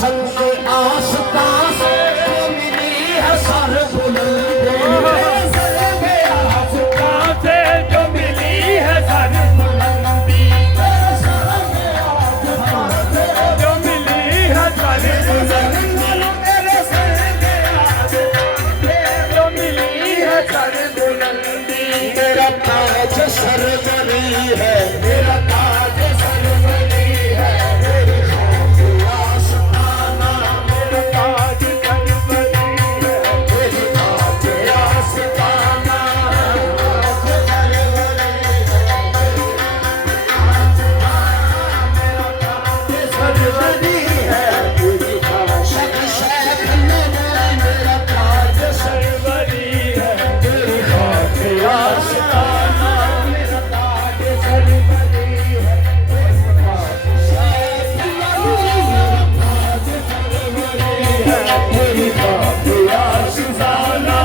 संग आस्था से मिली है सर बुलंदी, आस्था से जो मिली है सर बुलंदी, जो मिली है सर बुलंदी, जो मिली है सर बुलंदी। मेरा ताज सरवरी है, मेरा ताज सरवरी है, मेरी खाक आस्ताना, मेरा ताज सरवरी है, मेरी खाक आस्ताना, सरवरी है, मेरी खाक शेख नूर, मेरा ताज सरवरी है, मेरी खाक आस्ताना, मेरा ताज सरवरी है, मेरी खाक आस्ताना,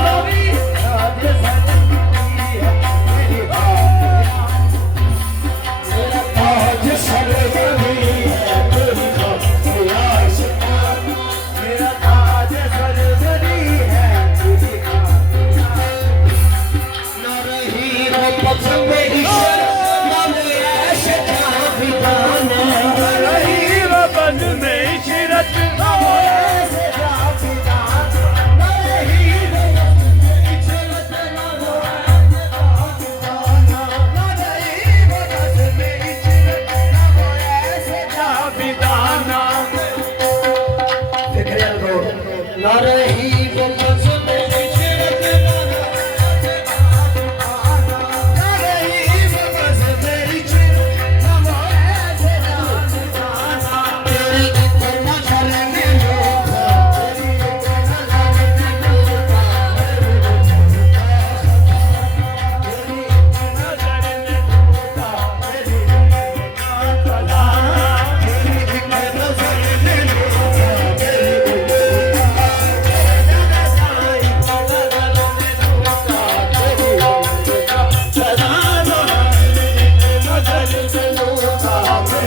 ताज सरवरी है, मेरी खाक आस्ताना, मेरा ताज सरवरी है, न रही वो पथ में इश्क, न में ऐशे जहाँ भी गाना, रही वो बद में इशरत, ऐसे जहाँ भी गाना, न रही वो इश्क, न वो ऐसे जहाँ भी गाना, न रही वो पथ में इश्क, न वो ऐसे जहाँ भी बिदाना फिक्र को न रही वो पथ में इश्क, न रही वो पथ में इश्क, न वो ऐसे जहाँ भी गाना, तेरी एक नजर में लोटा, तेरी एक नजर में लोटा, तेरी एक नजर में टूटा, तेरी एक नजर में लोटा, तेरी एक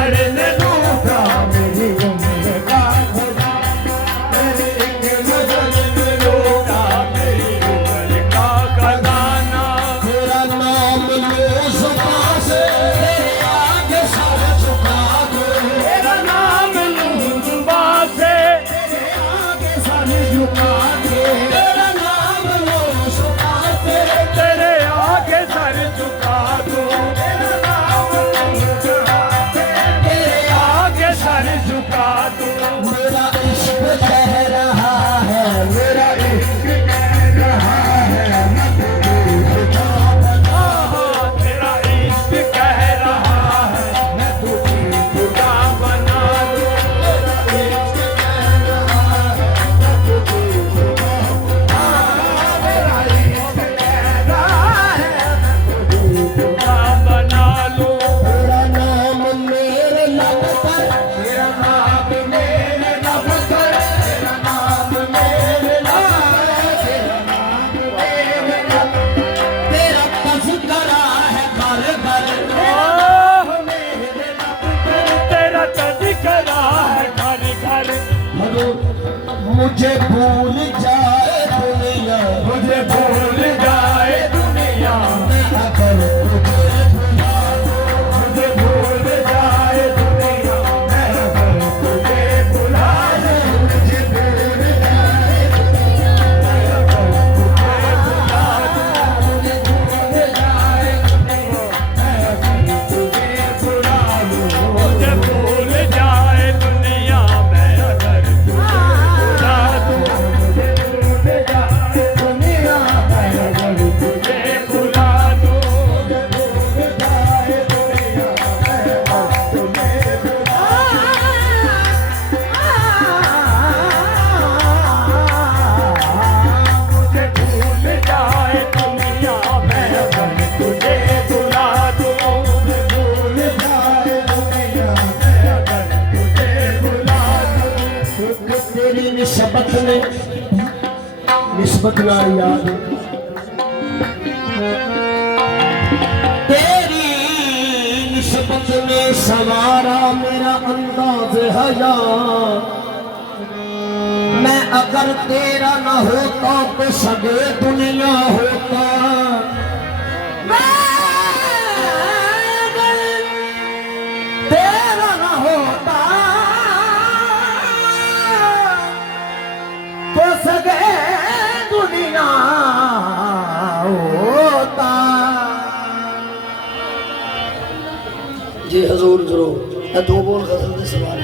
नजर ने लूटा मेरी उम्र का खजाना, मेरी एक नजर ने लूटा मेरी उम्र का खजाना। तेरा नाम लो ज़ुबान से, तेरे आगे सर झुका दो, तेरा नाम लूं जुबां से, तेरे आगे सर झुका दो, तेरा नाम लो ज़ुबान से, तेरे आगे सर झुका दूं, तेरा नाम लो ज़ुबान से, तेरे आगे सर झुका दूं। मेरा इश्क कह रहा है, मेरा इश्क कह रहा है, मैं तेरी खुदा बना, तेरा इश्क कह रहा है मैं तुझे खुदा बना दूं। मेरा इश्क कह रहा है, मैं तुझे खुदा बना, मेरा इश्क कह रहा है, मैं तुझे खुदा बना लूं। तेरा नाम मेरे लब पर, तेरा नाम मेरे लब पर, तेरा नाम मेरे लब पर, तेरा नाम मेरे लब पर, तेरा तज़किरा है घर घर, ओह, मेरे लब पर, तेरा तज़किरा है घर घर। मुझे भूल जाए दुनिया, मुझे भूल जाए दुनिया, मैं अगर तुझे भुला दूं, मुझे भूल जाए दुनिया, मैं अगर तुझे भुला दूं। मुझे भूल जाए दुनिया, मैं अगर तुझे भुला दूं, मुझे भूल जाए दुनिया, मैं अगर तुझे भुला दूं, मुझे भूल जाए दुनिया, मैं अगर तुझे भुला दूं। मुझे भूल जाए दुनिया, मैं अगर तुझे भुला दूं। मुझे भूल जाए दुनिया, मैं अगर तुझे भुला मुझे भूल जाए दुनिया, मैं अगर तुझे भुला दूं। भूल जाए दुनिया, मैं अगर तुझे भुला दूं। तेरी निस्बत ने निस्बत ना याद, तेरी निस्बत तूने सवारा मेरा अंदाज हया, मैं अगर तेरा न होता तो सगे दुनिया होता। मैं अगर तेरा न होता तो सगे दुनिया होता। जी हजूर जरूर, मैं दो बोल गजल के सवाल।